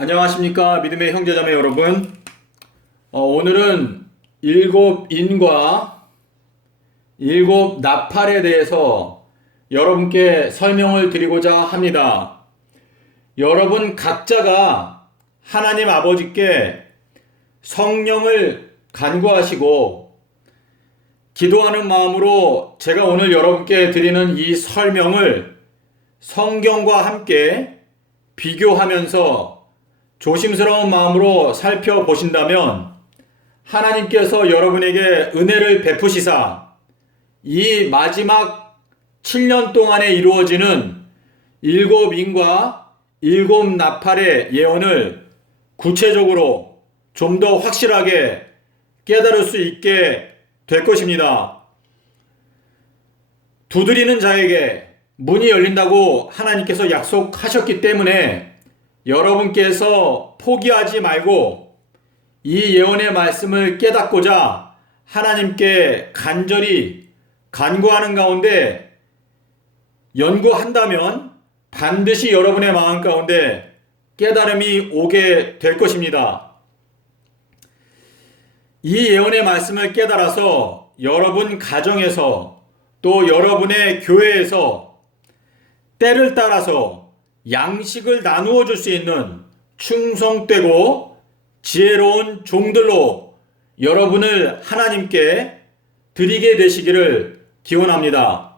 안녕하십니까 믿음의 형제자매 여러분. 오늘은 일곱 인과 일곱 나팔에 대해서 여러분께 설명을 드리고자 합니다. 여러분 각자가 하나님 아버지께 성령을 간구하시고 기도하는 마음으로 제가 오늘 여러분께 드리는 이 설명을 성경과 함께 비교하면서 조심스러운 마음으로 살펴보신다면 하나님께서 여러분에게 은혜를 베푸시사 이 마지막 7년 동안에 이루어지는 일곱 인과 일곱 나팔의 예언을 구체적으로 좀 더 확실하게 깨달을 수 있게 될 것입니다. 두드리는 자에게 문이 열린다고 하나님께서 약속하셨기 때문에 여러분께서 포기하지 말고 이 예언의 말씀을 깨닫고자 하나님께 간절히 간구하는 가운데 연구한다면 반드시 여러분의 마음 가운데 깨달음이 오게 될 것입니다. 이 예언의 말씀을 깨달아서 여러분 가정에서 또 여러분의 교회에서 때를 따라서 양식을 나누어 줄 수 있는 충성되고 지혜로운 종들로 여러분을 하나님께 드리게 되시기를 기원합니다.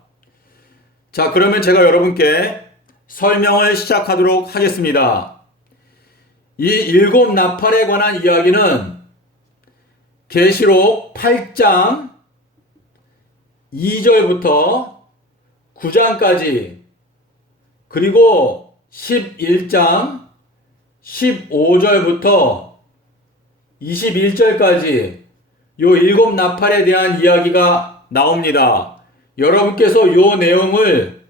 자, 그러면 제가 여러분께 설명을 시작하도록 하겠습니다. 이 일곱 나팔에 관한 이야기는 계시록 8장 2절부터 9장까지 그리고 11장 15절부터 21절까지 요 일곱 나팔에 대한 이야기가 나옵니다. 여러분께서 요 내용을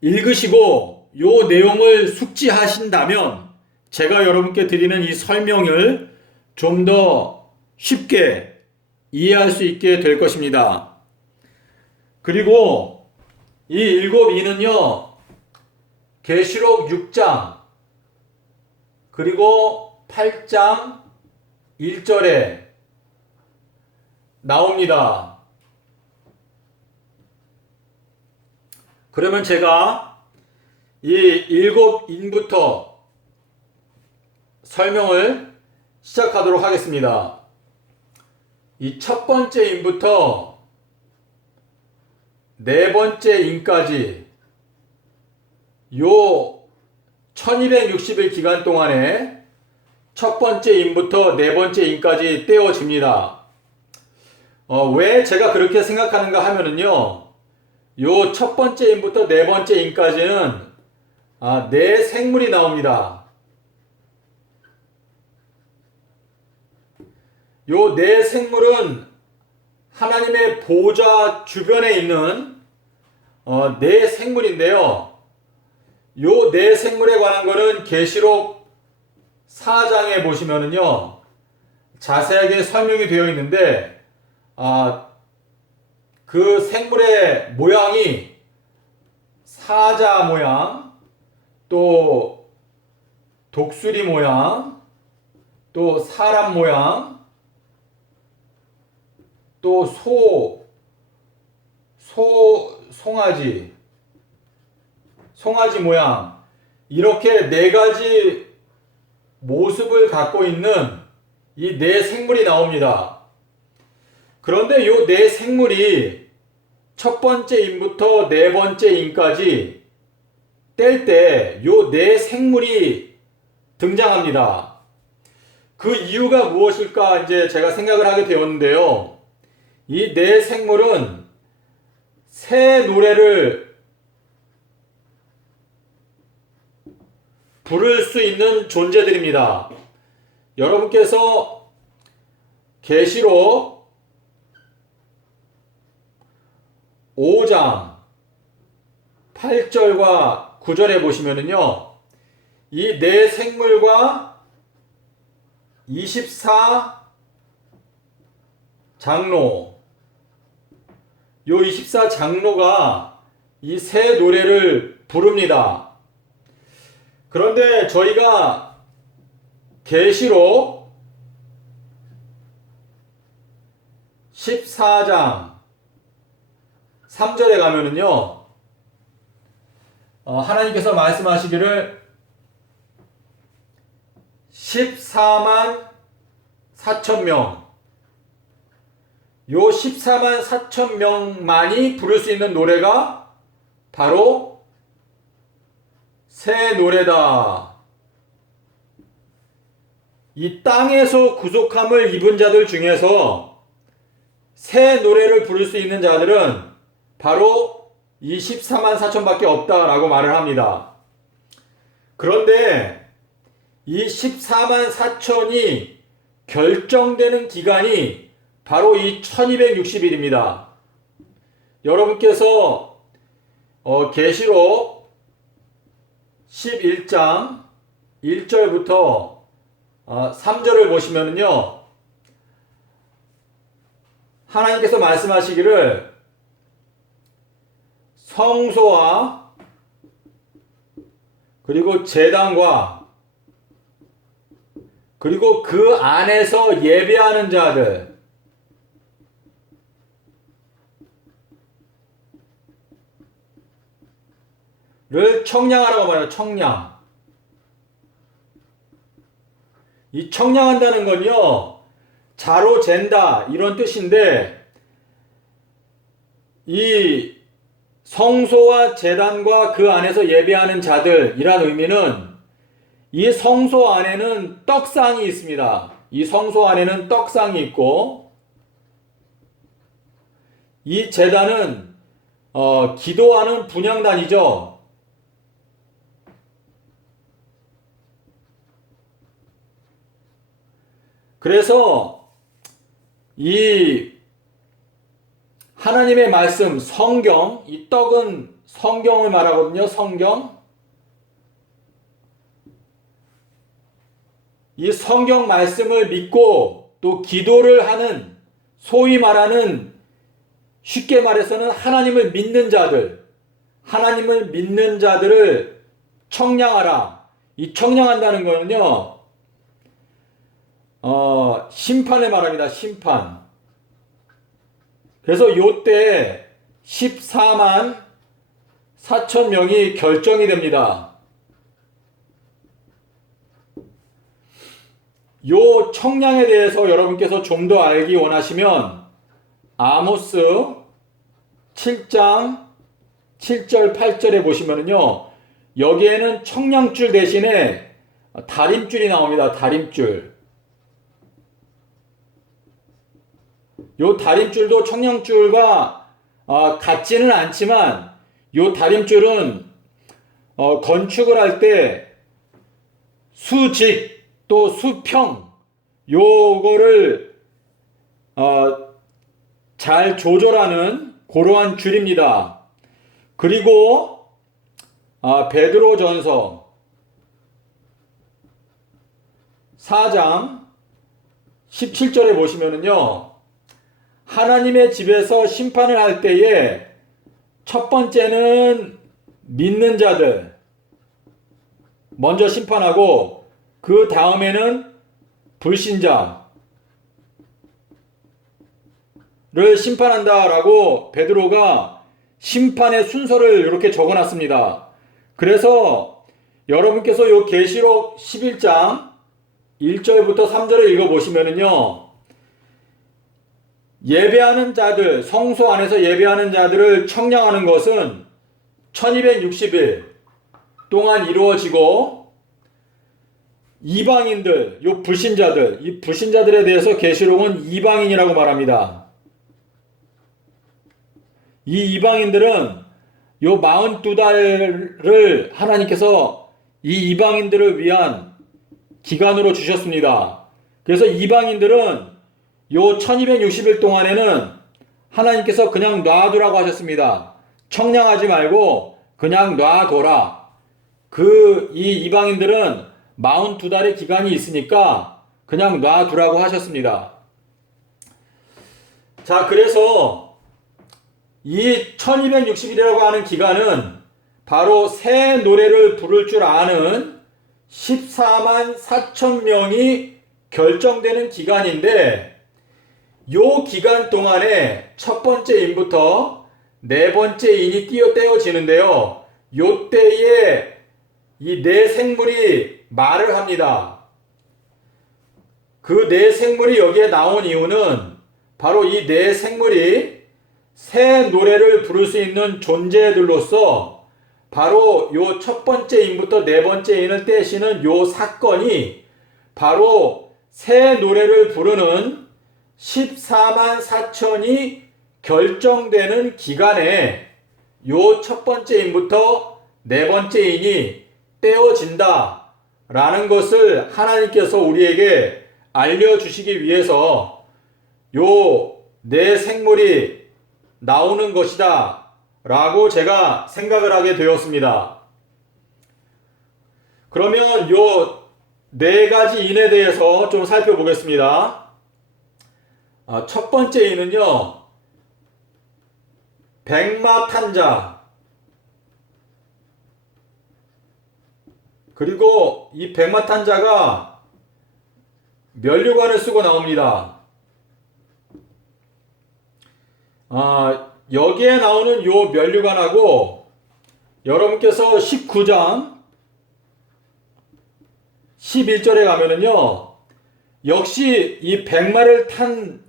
읽으시고 요 내용을 숙지하신다면 제가 여러분께 드리는 이 설명을 좀 더 쉽게 이해할 수 있게 될 것입니다. 그리고 이 일곱 인은요, 계시록 6장 그리고 8장 1절에 나옵니다. 그러면 제가 이 일곱 인부터 설명을 시작하도록 하겠습니다. 이 첫 번째 인부터 네 번째 인까지 요 1260일 기간 동안에 첫 번째 인부터 네 번째 인까지 떼어집니다. 왜 제가 그렇게 생각하는가 하면은요, 요 첫 번째 인부터 네 번째 인까지는 네 생물이 나옵니다. 요 네 생물은 하나님의 보좌 주변에 있는 네 생물인데요. 요 네 생물에 관한 거는 계시록 4장에 보시면은요, 자세하게 설명이 되어 있는데, 그 생물의 모양이 사자 모양, 또 독수리 모양, 또 사람 모양, 또 송아지 모양, 이렇게 네 가지 모습을 갖고 있는 이 네 생물이 나옵니다. 그런데 이 네 생물이 첫 번째 인부터 네 번째 인까지 뗄 때 이 네 생물이 등장합니다. 그 이유가 무엇일까 이제 제가 생각을 하게 되었는데요. 이 네 생물은 새 노래를 부를 수 있는 존재들입니다. 여러분께서 계시록 5장 8절과 9절에 보시면은요, 이 네 생물과 24장로, 요 24장로가 이 새 노래를 부릅니다. 그런데 저희가 계시록 14장 3절에 가면은요, 하나님께서 말씀하시기를 14만 4천 명, 요 14만 4천 명만이 부를 수 있는 노래가 바로 새 노래다. 이 땅에서 구속함을 입은 자들 중에서 새 노래를 부를 수 있는 자들은 바로 이 14만 4천밖에 없다라고 말을 합니다. 그런데 이 14만 4천이 결정되는 기간이 바로 이 1260일입니다. 여러분께서 계시록 11장 1절부터 3절을 보시면은요, 하나님께서 말씀하시기를 성소와 그리고 제단과 그리고 그 안에서 예배하는 자들, 를 청량하라고 말해요. 청량. 이 청량한다는 건요, 자로 잰다 이런 뜻인데, 이 성소와 제단과 그 안에서 예배하는 자들이란 의미는 이 성소 안에는 떡상이 있습니다. 이 성소 안에는 떡상이 있고, 이 제단은 기도하는 분향단이죠. 그래서 이 하나님의 말씀, 성경, 이 떡은 성경을 말하거든요. 성경. 이 성경 말씀을 믿고 또 기도를 하는, 소위 말하는, 쉽게 말해서는 하나님을 믿는 자들, 하나님을 믿는 자들을 청량하라. 이 청량한다는 거는요, 심판을 말합니다. 심판. 그래서 요때 14만 4천 명이 결정이 됩니다. 요 청량에 대해서 여러분께서 좀 더 알기 원하시면 아모스 7장 7절 8절에 보시면은요, 여기에는 청량줄 대신에 다림줄이 나옵니다. 다림줄. 요 다림줄도 청량줄과 같지는 않지만, 요 다림줄은 건축을 할 때 수직 또 수평 요거를 잘 조절하는 그러한 줄입니다. 그리고 베드로전서 4장 17절에 보시면은요, 하나님의 집에서 심판을 할 때에 첫 번째는 믿는 자들 먼저 심판하고, 그 다음에는 불신자를 심판한다라고 베드로가 심판의 순서를 이렇게 적어놨습니다. 그래서 여러분께서 요 계시록 11장 1절부터 3절을 읽어보시면은요, 예배하는 자들, 성소 안에서 예배하는 자들을 청량하는 것은 1260일 동안 이루어지고, 이방인들, 요 불신자들, 이 불신자들에 대해서 계시록은 이방인이라고 말합니다. 이 이방인들은 요 42달을 하나님께서 이 이방인들을 위한 기간으로 주셨습니다. 그래서 이방인들은 요 1260일 동안에는 하나님께서 그냥 놔두라고 하셨습니다. 청량하지 말고 그냥 놔둬라. 이 이방인들은 42달의 기간이 있으니까 그냥 놔두라고 하셨습니다. 자, 그래서 이 1260일이라고 하는 기간은 바로 새 노래를 부를 줄 아는 14만 4천 명이 결정되는 기간인데, 요 기간 동안에 첫 번째 인부터 네 번째 인이 떼어지는데요. 요 때에 이 네 생물이 말을 합니다. 그 네 생물이 여기에 나온 이유는 바로 이 네 생물이 새 노래를 부를 수 있는 존재들로서 바로 요 첫 번째 인부터 네 번째 인을 떼시는 요 사건이 바로 새 노래를 부르는 14만 4천이 결정되는 기간에 요 첫 번째 인부터 네 번째 인이 떼어진다 라는 것을 하나님께서 우리에게 알려주시기 위해서 요 네 생물이 나오는 것이다 라고 제가 생각을 하게 되었습니다. 그러면 요 네 가지 인에 대해서 좀 살펴보겠습니다. 첫 번째 인은요, 백마탄자. 그리고 이 백마탄자가 면류관을 쓰고 나옵니다. 여기에 나오는 요 면류관하고 여러분께서 19장 11절에 가면은요, 역시 이 백마를 탄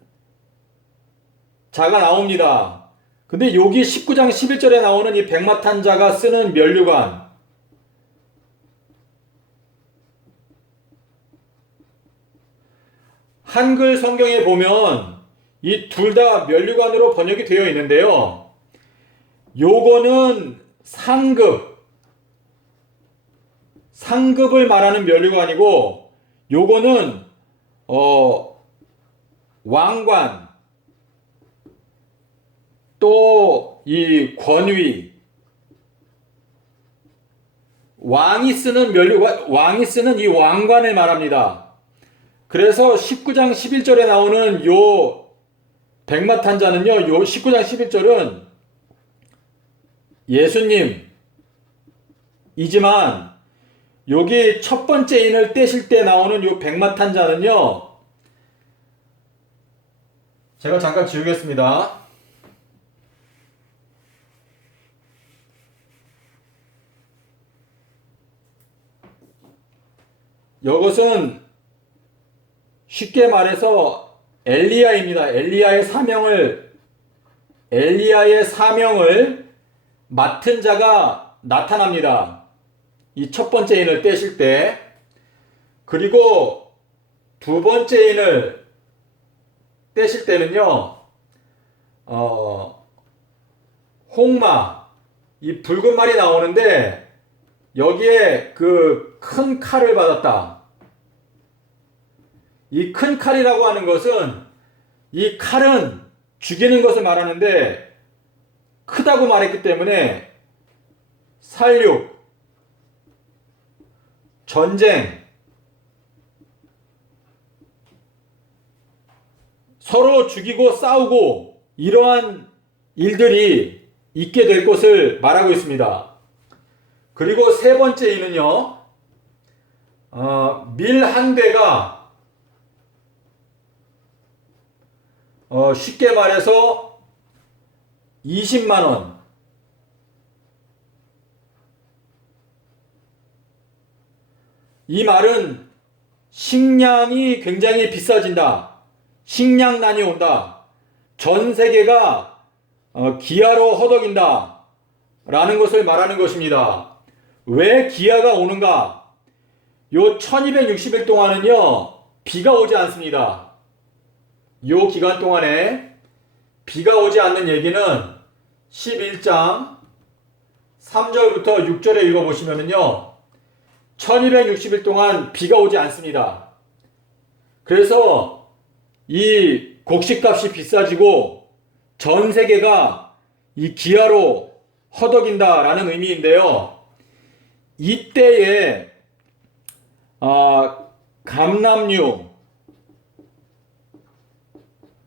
자가 나옵니다. 근데 여기 19장 11절에 나오는 이 백마 탄 자가 쓰는 면류관, 한글 성경에 보면 이 둘 다 면류관으로 번역이 되어 있는데요. 요거는 상급을 말하는 면류관이고, 요거는 왕관, 또 이 권위, 왕이 쓰는 이 왕관을 말합니다. 그래서 19장 11절에 나오는 요 백마탄자는요, 요 19장 11절은 예수님이지만 여기 첫 번째 인을 떼실 때 나오는 요 백마탄자는요, 제가 잠깐 지우겠습니다. 이것은 쉽게 말해서 엘리야입니다. 엘리야의 사명을 맡은 자가 나타납니다. 이 첫 번째 인을 떼실 때. 그리고 두 번째 인을 떼실 때는요, 홍마, 이 붉은 말이 나오는데, 여기에 그 큰 칼을 받았다. 이 큰 칼이라고 하는 것은, 이 칼은 죽이는 것을 말하는데 크다고 말했기 때문에 살육, 전쟁, 서로 죽이고 싸우고 이러한 일들이 있게 될 것을 말하고 있습니다. 그리고 세 번째 이는요, 밀 한 대가 쉽게 말해서 20만 원. 이 말은 식량이 굉장히 비싸진다. 식량난이 온다. 전 세계가 기아로 허덕인다. 라는 것을 말하는 것입니다. 왜 기아가 오는가? 요 1260일 동안은요, 비가 오지 않습니다. 요 기간 동안에 비가 오지 않는 얘기는 11장 3절부터 6절에 읽어보시면은요, 1260일 동안 비가 오지 않습니다. 그래서 이 곡식값이 비싸지고 전 세계가 이 기아로 허덕인다라는 의미인데요. 이때에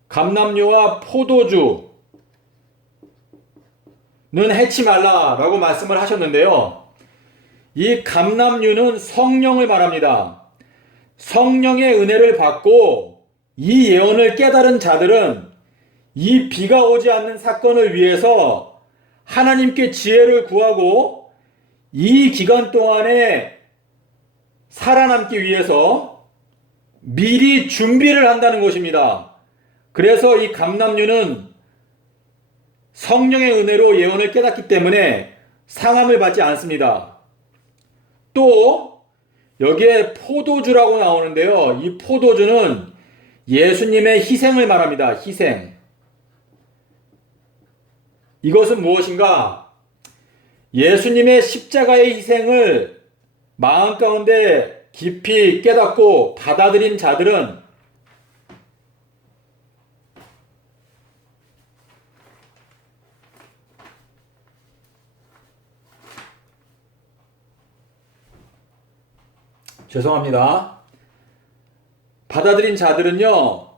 감람류와 포도주는 해치 말라라고 말씀을 하셨는데요. 이 감람류는 성령을 말합니다. 성령의 은혜를 받고 이 예언을 깨달은 자들은 이 비가 오지 않는 사건을 위해서 하나님께 지혜를 구하고 이 기간 동안에 살아남기 위해서 미리 준비를 한다는 것입니다. 그래서 이 감람류는 성령의 은혜로 예언을 깨닫기 때문에 상함을 받지 않습니다. 또 여기에 포도주라고 나오는데요. 이 포도주는 예수님의 희생을 말합니다. 희생. 이것은 무엇인가? 예수님의 십자가의 희생을 마음 가운데 깊이 깨닫고 받아들인 자들은 죄송합니다. 받아들인 자들은요,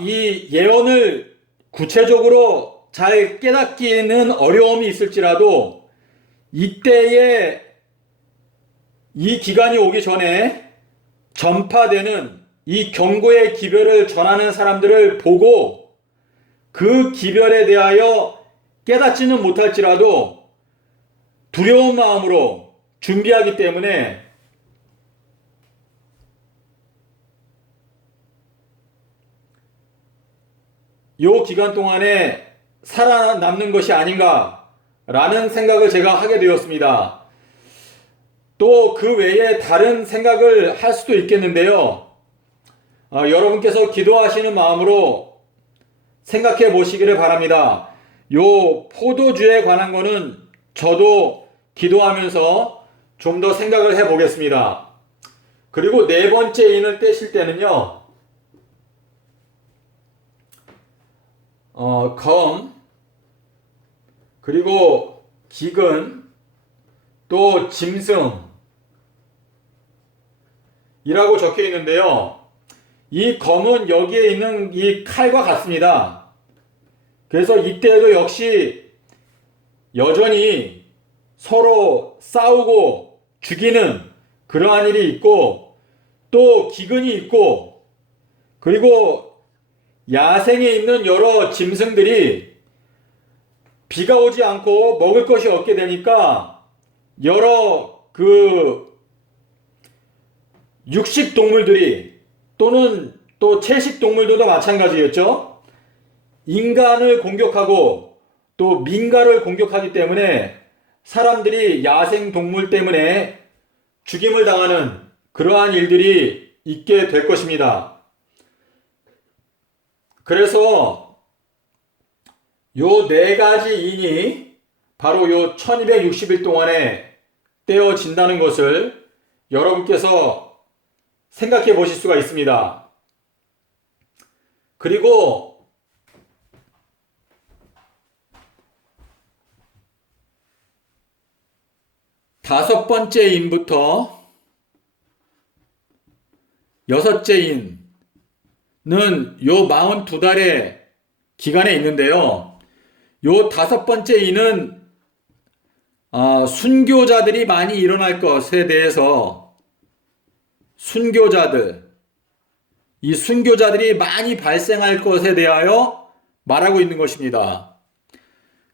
이 예언을 구체적으로 잘 깨닫기는 어려움이 있을지라도 이때에 이 기간이 오기 전에 전파되는 이 경고의 기별을 전하는 사람들을 보고 그 기별에 대하여 깨닫지는 못할지라도 두려운 마음으로 준비하기 때문에 이 기간 동안에 살아남는 것이 아닌가라는 생각을 제가 하게 되었습니다. 또 그 외에 다른 생각을 할 수도 있겠는데요. 여러분께서 기도하시는 마음으로 생각해 보시기를 바랍니다. 요 포도주에 관한 거는 저도 기도하면서 좀 더 생각을 해 보겠습니다. 그리고 네 번째 인을 떼실 때는요, 검, 그리고 기근, 또 짐승, 이라고 적혀 있는데요. 이 검은 여기에 있는 이 칼과 같습니다. 그래서 이때에도 역시 여전히 서로 싸우고 죽이는 그러한 일이 있고, 또 기근이 있고, 그리고 야생에 있는 여러 짐승들이 비가 오지 않고 먹을 것이 없게 되니까 여러 육식 동물들이 또는 또 채식 동물들도 마찬가지였죠. 인간을 공격하고 또 민가를 공격하기 때문에 사람들이 야생 동물 때문에 죽임을 당하는 그러한 일들이 있게 될 것입니다. 그래서 요 네 가지 인이 바로 요 1260일 동안에 떼어진다는 것을 여러분께서 생각해 보실 수가 있습니다. 그리고 다섯 번째 인부터 여섯째 인은 요 42달의 기간에 있는데요. 요 다섯 번째 인은 순교자들이 많이 일어날 것에 대해서 이 순교자들이 많이 발생할 것에 대하여 말하고 있는 것입니다.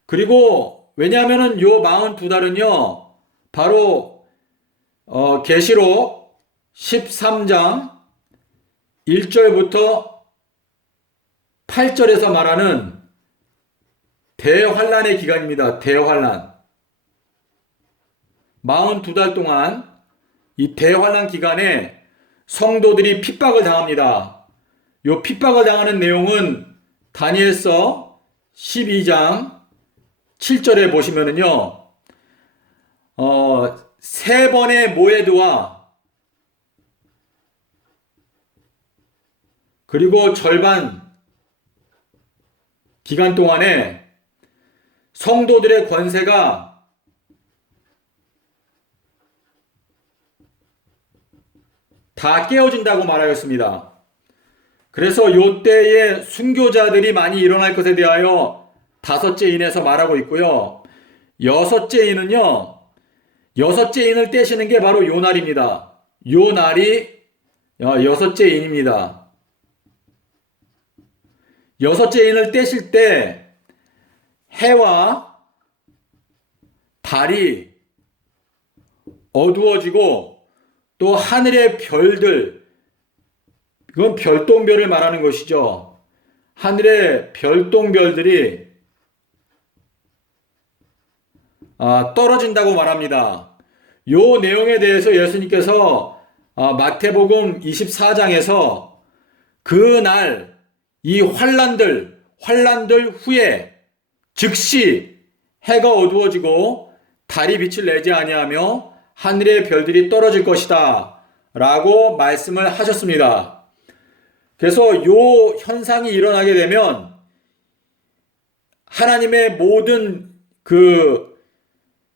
그리고 왜냐하면은 요 42달은요, 바로 계시록 13장 1절부터 8절에서 말하는 대환란의 기간입니다. 대환란. 42달 동안 이 대환란 기간에 성도들이 핍박을 당합니다. 이 핍박을 당하는 내용은 다니엘서 12장 7절에 보시면은요, 세 번의 모에드와 그리고 절반 기간 동안에 성도들의 권세가 다 깨어진다고 말하였습니다. 그래서 요때에 순교자들이 많이 일어날 것에 대하여 다섯째 인에서 말하고 있고요. 여섯째 인은요, 여섯째 인을 떼시는 게 바로 요 날입니다. 요 날이 여섯째 인입니다. 여섯째 인을 떼실 때 해와 달이 어두워지고 또 하늘의 별들, 이건 별똥별을 말하는 것이죠. 하늘의 별똥별들이 떨어진다고 말합니다. 요 내용에 대해서 예수님께서 마태복음 24장에서 그날 이 환난들 후에 즉시 해가 어두워지고 달이 빛을 내지 아니하며 하늘의 별들이 떨어질 것이다 라고 말씀을 하셨습니다. 그래서 요 현상이 일어나게 되면 하나님의 모든 그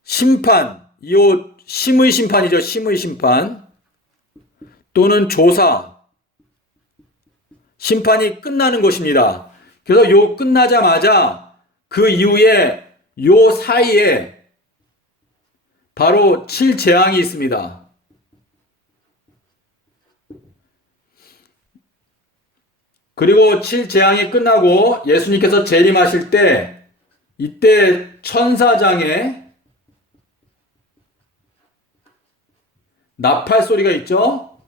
심판, 요 심의 심판이죠. 심의 심판 또는 조사 심판이 끝나는 것입니다. 그래서 요 끝나자마자 그 이후에 요 사이에 바로 7재앙이 있습니다. 그리고 7재앙이 끝나고 예수님께서 재림하실 때 이때 천사장에 나팔 소리가 있죠.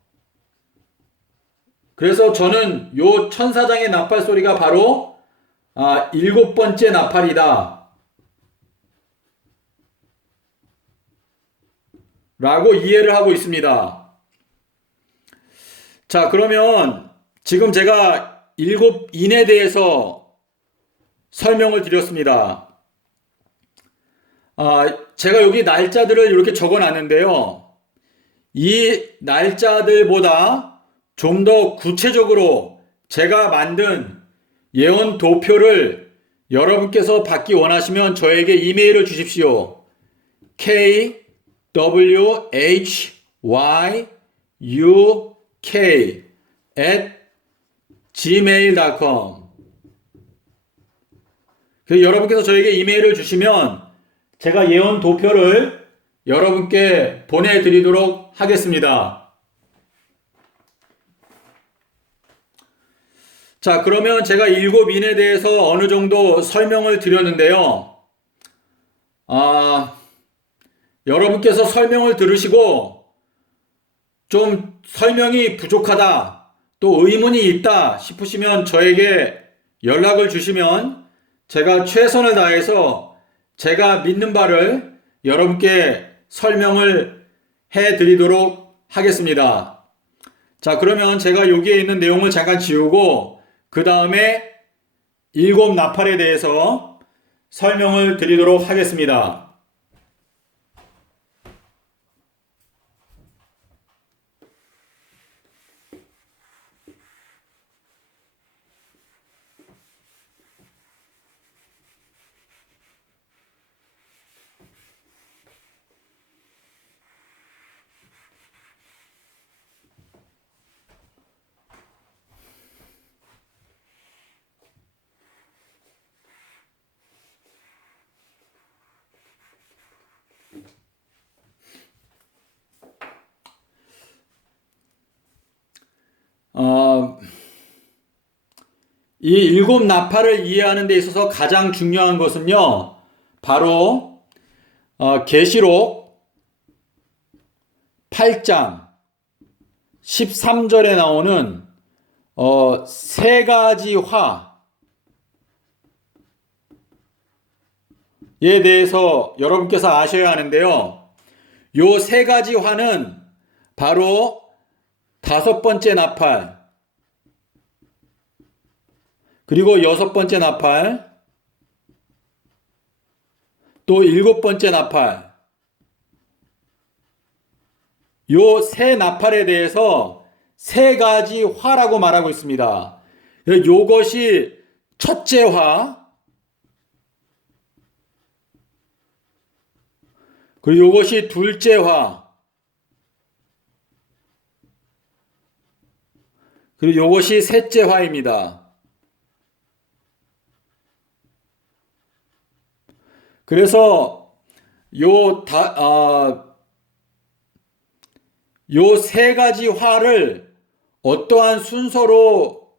그래서 저는 요 천사장의 나팔 소리가 바로 일곱 번째 나팔이다 라고 이해를 하고 있습니다. 자, 그러면 지금 제가 일곱 인에 대해서 설명을 드렸습니다. 제가 여기 날짜들을 이렇게 적어 놨는데요. 이 날짜들보다 좀 더 구체적으로 제가 만든 예언 도표를 여러분께서 받기 원하시면 저에게 이메일을 주십시오. kwhyuk@gmail.com. 여러분께서 저에게 이메일을 주시면 제가 예언 도표를 여러분께 보내드리도록 하겠습니다. 자, 그러면 제가 일곱 인에 대해서 어느 정도 설명을 드렸는데요. 여러분께서 설명을 들으시고 좀 설명이 부족하다, 또 의문이 있다 싶으시면 저에게 연락을 주시면 제가 최선을 다해서 제가 믿는 바를 여러분께 설명을 해드리도록 하겠습니다. 자, 그러면 제가 여기에 있는 내용을 잠깐 지우고 그 다음에 일곱 나팔에 대해서 설명을 드리도록 하겠습니다. 이 일곱 나팔을 이해하는 데 있어서 가장 중요한 것은요, 바로 계시록 8장 13절에 나오는 세 가지 화에 대해서 여러분께서 아셔야 하는데요. 요 세 가지 화는 바로 다섯 번째 나팔, 그리고 여섯 번째 나팔, 또 일곱 번째 나팔, 요 세 나팔에 대해서 세 가지 화라고 말하고 있습니다. 요것이 첫째 화, 그리고 요것이 둘째 화, 그리고 요것이 셋째 화입니다. 그래서 요 세 가지 화를 어떠한 순서로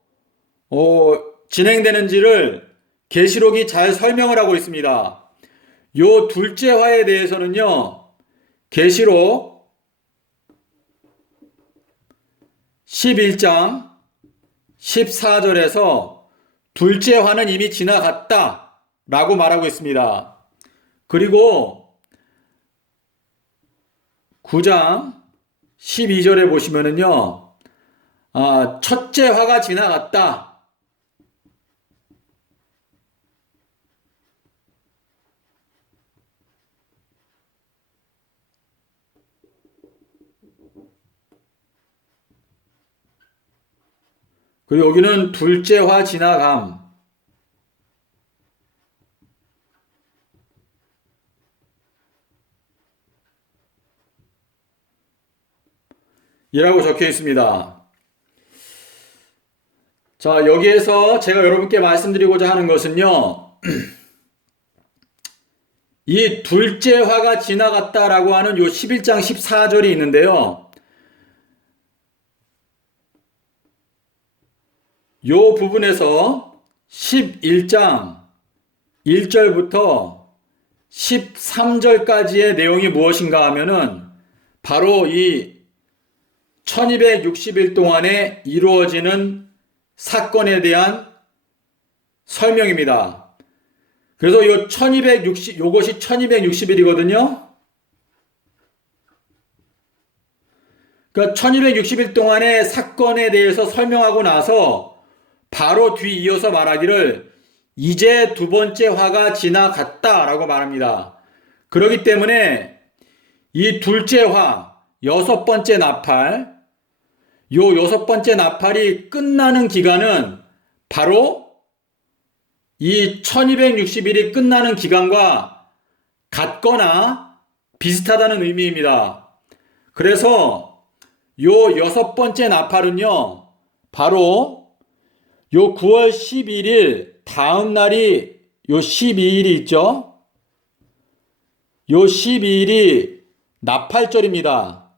진행되는지를 계시록이 잘 설명을 하고 있습니다. 요 둘째 화에 대해서는요, 계시록 11장 14절에서 둘째 화는 이미 지나갔다 라고 말하고 있습니다. 그리고 9장 12절에 보시면은요, 첫째 화가 지나갔다. 그리고 여기는 둘째 화 지나감. 이라고 적혀 있습니다. 자, 여기에서 제가 여러분께 말씀드리고자 하는 것은요, 이 둘째 화가 지나갔다라고 하는 요 11장 14절이 있는데요. 요 부분에서 11장 1절부터 13절까지의 내용이 무엇인가 하면은 바로 이 1260일 동안에 이루어지는 사건에 대한 설명입니다. 그래서 요것이 1260일이거든요. 그러니까 1260일 동안의 사건에 대해서 설명하고 나서 바로 뒤이어서 말하기를 이제 두 번째 화가 지나갔다라고 말합니다. 그렇기 때문에 이 둘째 화, 여섯 번째 나팔, 요 여섯 번째 나팔이 끝나는 기간은 바로 이 1260일이 끝나는 기간과 같거나 비슷하다는 의미입니다. 그래서 요 여섯 번째 나팔은요, 바로 요 9월 11일 다음 날이 요 12일이 있죠? 요 12일이 나팔절입니다.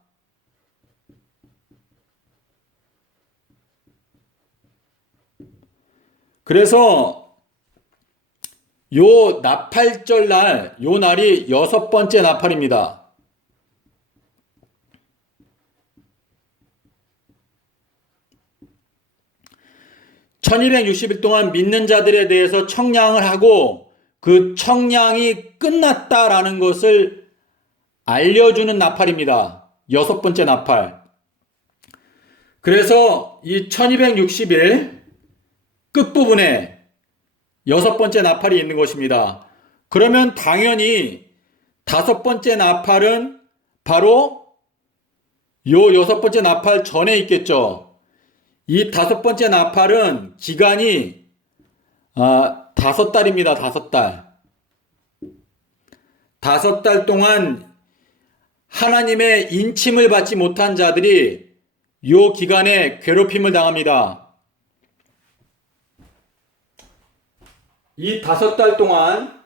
그래서 요 나팔절 날, 요 날이 여섯 번째 나팔입니다. 1260일 동안 믿는 자들에 대해서 청량을 하고 그 청량이 끝났다라는 것을 알려주는 나팔입니다. 여섯 번째 나팔. 그래서 이 1260일 끝부분에 여섯 번째 나팔이 있는 것입니다. 그러면 당연히 다섯 번째 나팔은 바로 요 여섯 번째 나팔 전에 있겠죠. 이 다섯 번째 나팔은 기간이 5달입니다. 5달. 5달 동안 하나님의 인침을 받지 못한 자들이 요 기간에 괴롭힘을 당합니다. 이 5달 동안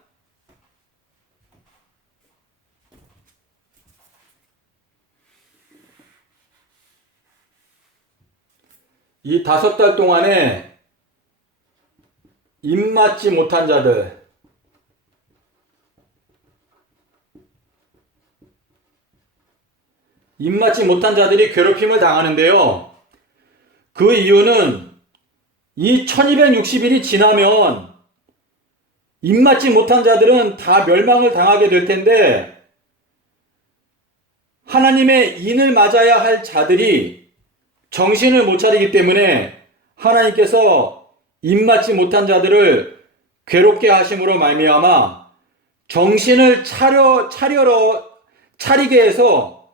이 5달 동안에 입맞지 못한 자들, 입맞지 못한 자들이 괴롭힘을 당하는데요. 그 이유는 이 1260일이 지나면 입맞지 못한 자들은 다 멸망을 당하게 될 텐데 하나님의 인을 맞아야 할 자들이 정신을 못 차리기 때문에 하나님께서 입맞지 못한 자들을 괴롭게 하심으로 말미암아 정신을 차리게 해서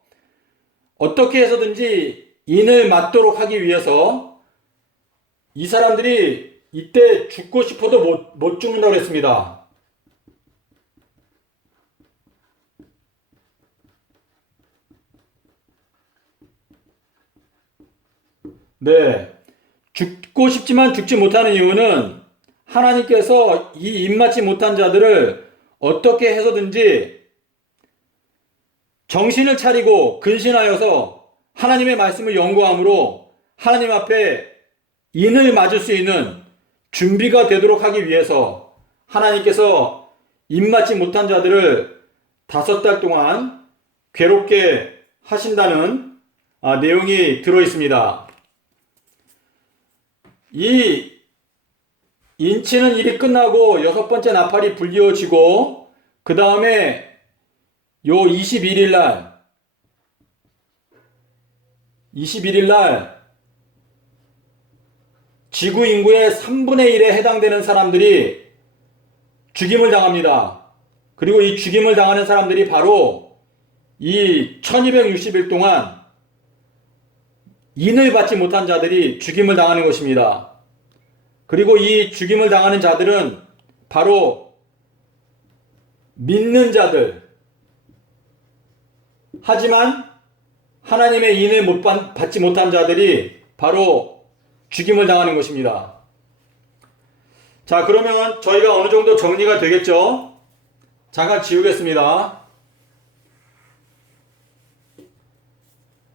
어떻게 해서든지 인을 맞도록 하기 위해서 이 사람들이 이때 죽고 싶어도 못 죽는다고 했습니다. 네. 죽고 싶지만 죽지 못하는 이유는 하나님께서 이 입맞지 못한 자들을 어떻게 해서든지 정신을 차리고 근신하여서 하나님의 말씀을 연구함으로 하나님 앞에 인을 맞을 수 있는 준비가 되도록 하기 위해서 하나님께서 인 맞지 못한 자들을 5달 동안 괴롭게 하신다는 내용이 들어 있습니다. 이 인치는 일이 끝나고 6번째 나팔이 불리워지고 그 다음에 요 21일 날 지구 인구의 3분의 1에 해당되는 사람들이 죽임을 당합니다. 그리고 이 죽임을 당하는 사람들이 바로 이 1260일 동안 인을 받지 못한 자들이 죽임을 당하는 것입니다. 그리고 이 죽임을 당하는 자들은 바로 믿는 자들, 하지만 하나님의 인을 받지 못한 자들이 바로 죽임을 당하는 것입니다. 자, 그러면 저희가 어느 정도 정리가 되겠죠? 잠깐 지우겠습니다.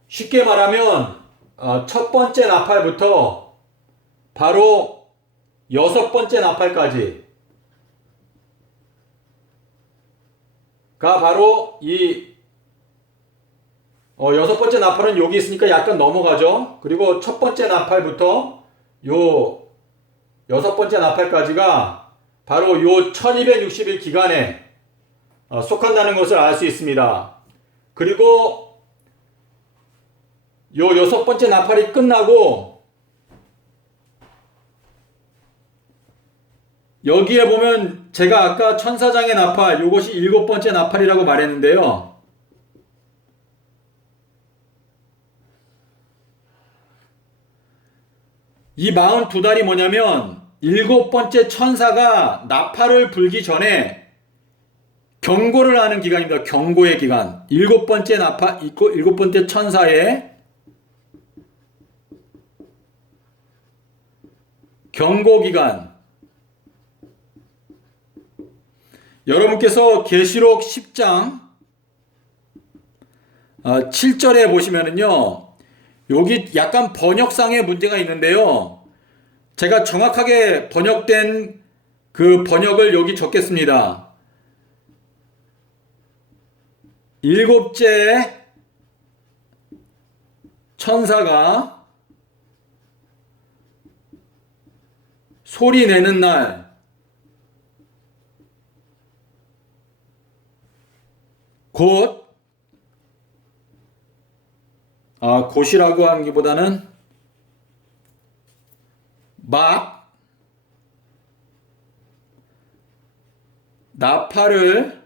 쉽게 말하면 첫 번째 나팔부터 바로 6번째 나팔까지가 바로 이 6번째 나팔은 여기 있으니까 약간 넘어가죠. 그리고 첫 번째 나팔부터 요 6번째 나팔까지가 바로 요 1260일 기간에 속한다는 것을 알 수 있습니다. 그리고 요 6번째 나팔이 끝나고 여기에 보면 제가 아까 천사장의 나팔, 요것이 7번째 나팔이라고 말했는데요. 이 42달이 뭐냐면 7번째 천사가 나팔을 불기 전에 경고를 하는 기간입니다. 경고의 기간. 7번째 나팔, 7번째 천사의 경고 기간. 여러분께서 계시록 10장 7절에 보시면은요, 여기 약간 번역상의 문제가 있는데요. 제가 정확하게 번역된 그 번역을 여기 적겠습니다. 7째 천사가 소리 내는 날, 곧이라고 하기보다는 막 나팔을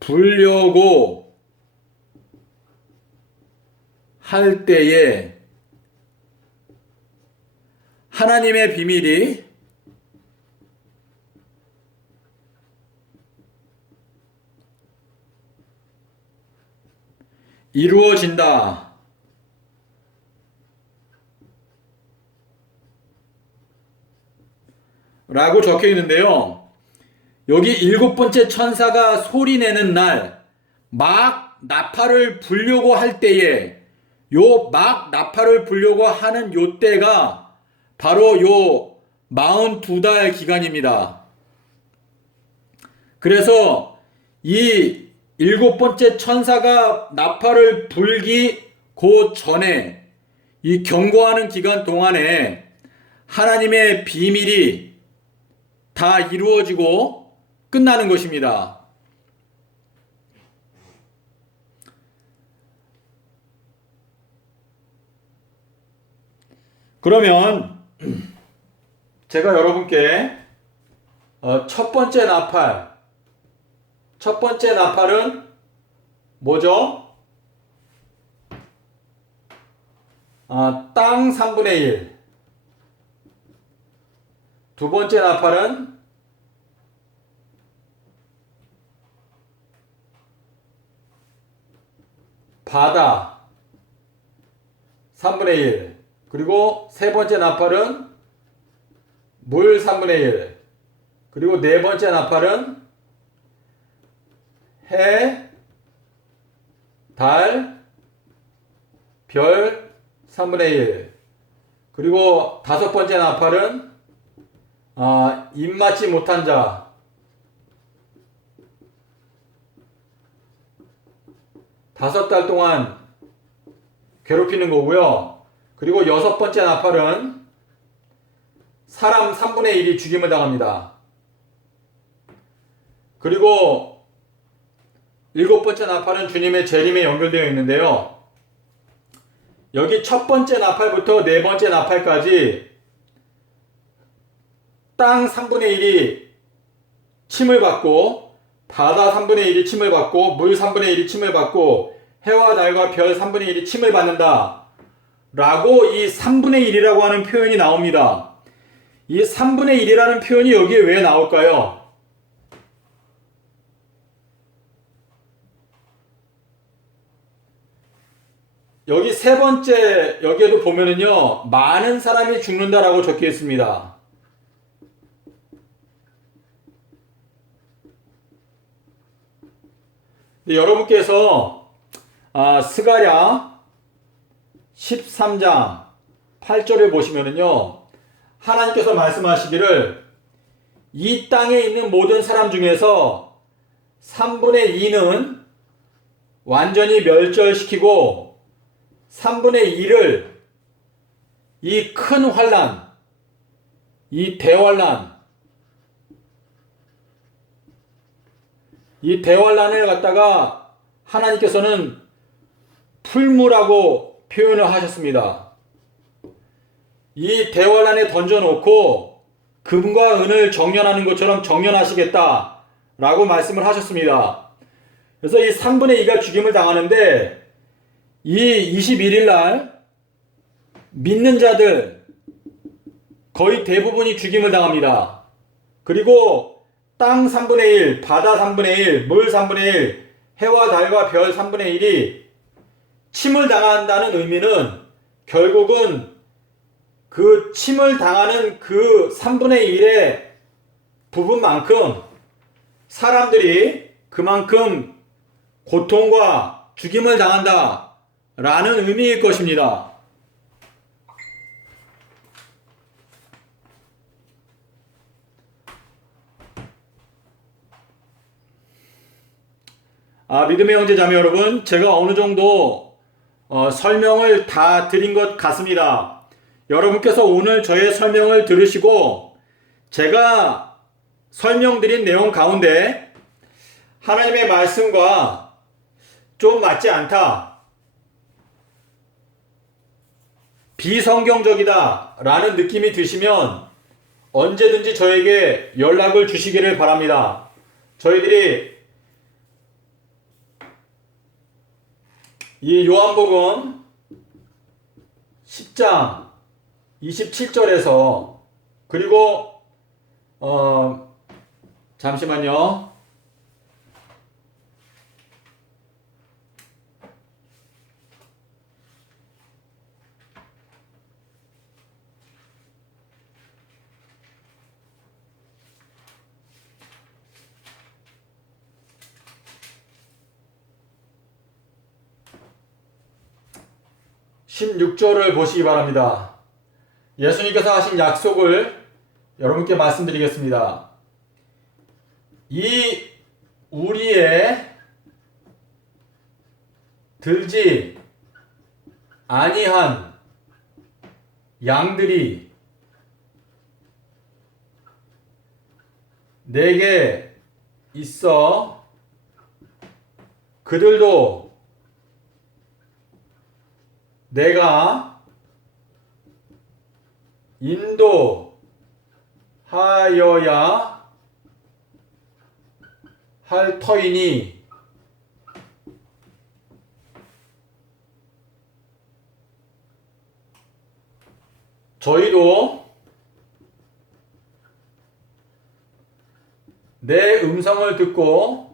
불려고 할 때에 하나님의 비밀이 이루어진다. 라고 적혀 있는데요. 여기 7번째 천사가 소리내는 날, 막 나팔을 불려고 할 때에, 요 막 나팔을 불려고 하는 요 때가 바로 요 42달 기간입니다. 그래서 이 7번째 천사가 나팔을 불기 그 전에 이 경고하는 기간 동안에 하나님의 비밀이 다 이루어지고 끝나는 것입니다. 그러면 제가 여러분께 첫 번째 나팔은 뭐죠? 땅 3분의 1. 두 번째 나팔은 바다 3분의 1. 그리고 세 번째 나팔은 물 3분의 1. 그리고 네 번째 나팔은 해, 달, 별 3분의 1. 그리고 다섯 번째 나팔은 입맞지 못한 자. 다섯 달 동안 괴롭히는 거고요. 그리고 여섯 번째 나팔은 사람 3분의 1이 죽임을 당합니다. 그리고 일곱 번째 나팔은 주님의 재림에 연결되어 있는데요. 여기 첫 번째 나팔부터 네 번째 나팔까지 땅 3분의 1이 침을 받고, 바다 3분의 1이 침을 받고, 물 3분의 1이 침을 받고, 해와 달과 별 3분의 1이 침을 받는다 라고 이 3분의 1이라고 하는 표현이 나옵니다. 이 3분의 1이라는 표현이 여기에 왜 나올까요? 여기 세 번째, 여기에도 보면은요, 많은 사람이 죽는다라고 적혀 있습니다. 여러분께서 스가랴 13장 8절을 보시면은요, 하나님께서 말씀하시기를 이 땅에 있는 모든 사람 중에서 3분의 2는 완전히 멸절시키고 3분의 1을 이 큰 환난, 이 대환난, 이 대환난을 갖다가 하나님께서는 풀무라고 표현을 하셨습니다. 이 대환난에 던져놓고 금과 은을 정련하는 것처럼 정련하시겠다 라고 말씀을 하셨습니다. 그래서 이 3분의 2가 죽임을 당하는데 이 21일 날 믿는 자들 거의 대부분이 죽임을 당합니다. 그리고 땅 3분의 1, 바다 3분의 1, 물 3분의 1, 해와 달과 별 3분의 1이 침을 당한다는 의미는 결국은 그 침을 당하는 그 3분의 1의 부분만큼 사람들이 그만큼 고통과 죽임을 당한다 라는 의미일 것입니다. 믿음의 형제 자매 여러분, 제가 어느 정도 설명을 다 드린 것 같습니다. 여러분께서 오늘 저의 설명을 들으시고 제가 설명드린 내용 가운데 하나님의 말씀과 좀 맞지 않다, 비성경적이다 라는 느낌이 드시면 언제든지 저에게 연락을 주시기를 바랍니다. 저희들이 이 요한복음 10장 27절에서 그리고 잠시만요. (16절을) 보시기 바랍니다. 예수님께서 하신 약속을 여러분께 말씀드리겠습니다. 이 우리의 들지 아니한 양들이 내게 있어 그들도 내가 인도하여야 할 터이니 저희도 내 음성을 듣고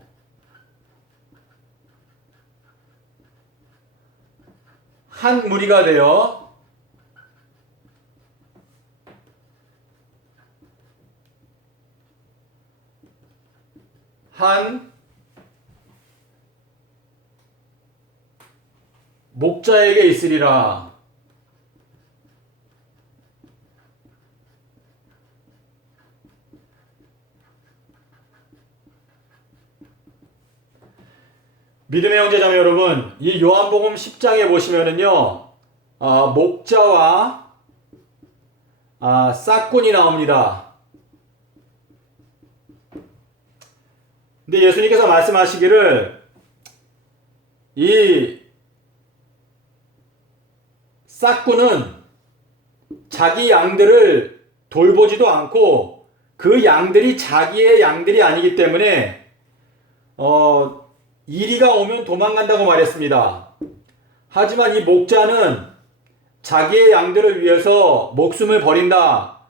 한 무리가 되어 한 목자에게 있으리라. 믿음의 형제자매 여러분, 이 요한복음 10장에 보시면은요, 목자와 싹꾼이 나옵니다. 근데 예수님께서 말씀하시기를 이 싹꾼은 자기 양들을 돌보지도 않고 그 양들이 자기의 양들이 아니기 때문에 이리가 오면 도망간다고 말했습니다. 하지만 이 목자는 자기의 양들을 위해서 목숨을 버린다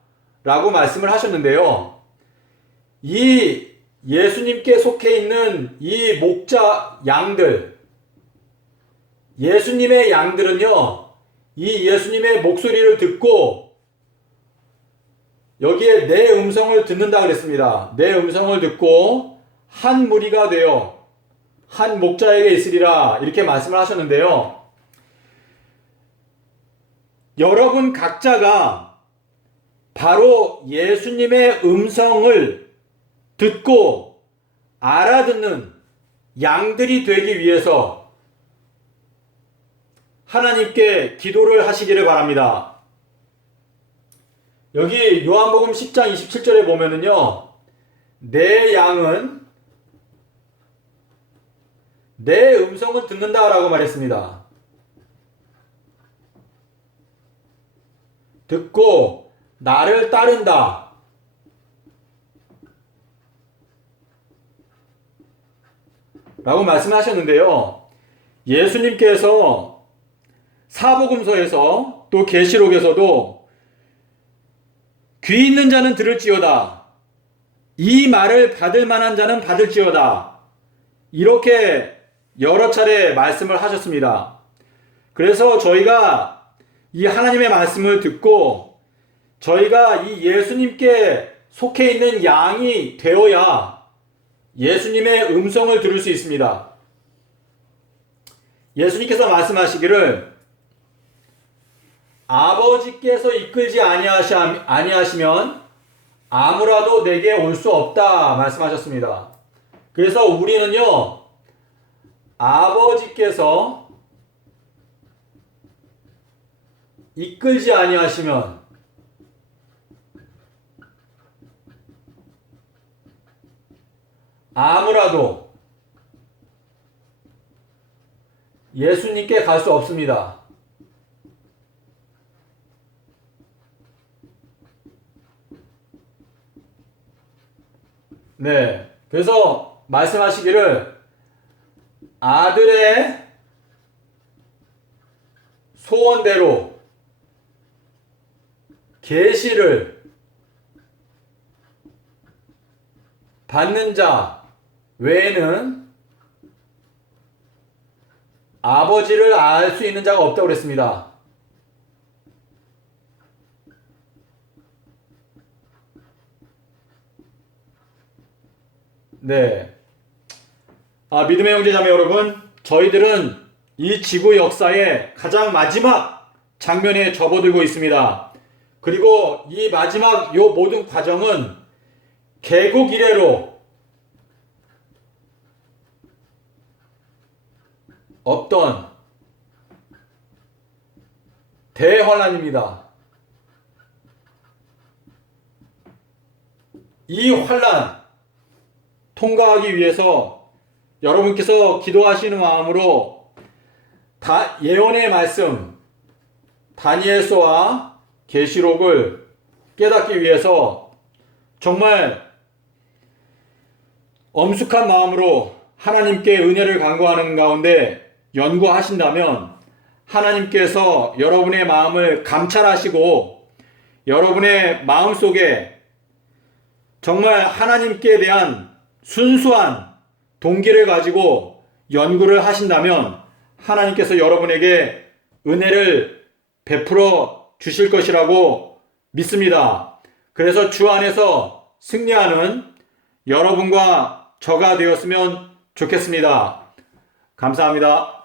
라고 말씀을 하셨는데요. 이 예수님께 속해 있는 이 목자 양들, 예수님의 양들은요, 이 예수님의 목소리를 듣고 여기에 내 음성을 듣는다 그랬습니다. 내 음성을 듣고 한 무리가 되어 한 목자에게 있으리라 이렇게 말씀을 하셨는데요. 여러분 각자가 바로 예수님의 음성을 듣고 알아듣는 양들이 되기 위해서 하나님께 기도를 하시기를 바랍니다. 여기 요한복음 10장 27절에 보면은요, 내 양은 내 음성을 듣는다라고 말했습니다. 듣고 나를 따른다. 라고 말씀하셨는데요. 예수님께서 사복음서에서 또 계시록에서도 귀 있는 자는 들을지어다. 이 말을 받을 만한 자는 받을지어다. 이렇게 여러 차례 말씀을 하셨습니다. 그래서 저희가 이 하나님의 말씀을 듣고 저희가 이 예수님께 속해 있는 양이 되어야 예수님의 음성을 들을 수 있습니다. 예수님께서 말씀하시기를 아버지께서 이끌지 아니하시면 아무라도 내게 올 수 없다 말씀하셨습니다. 그래서 우리는요, 아버지께서 이끌지 아니하시면 아무라도 예수님께 갈 수 없습니다. 네. 그래서 말씀하시기를 아들의 소원대로 계시를 받는 자 외에는 아버지를 알 수 있는 자가 없다고 그랬습니다. 네. 믿음의 형제자매 여러분, 저희들은 이 지구 역사의 가장 마지막 장면에 접어들고 있습니다. 그리고 이 마지막 요 모든 과정은 개국 이래로 없던 대환란입니다. 이 환란 통과하기 위해서 여러분께서 기도하시는 마음으로 예언의 말씀 다니엘서와 계시록을 깨닫기 위해서 정말 엄숙한 마음으로 하나님께 은혜를 간구하는 가운데 연구하신다면 하나님께서 여러분의 마음을 감찰하시고 여러분의 마음속에 정말 하나님께 대한 순수한 동기를 가지고 연구를 하신다면 하나님께서 여러분에게 은혜를 베풀어 주실 것이라고 믿습니다. 그래서 주 안에서 승리하는 여러분과 저가 되었으면 좋겠습니다. 감사합니다.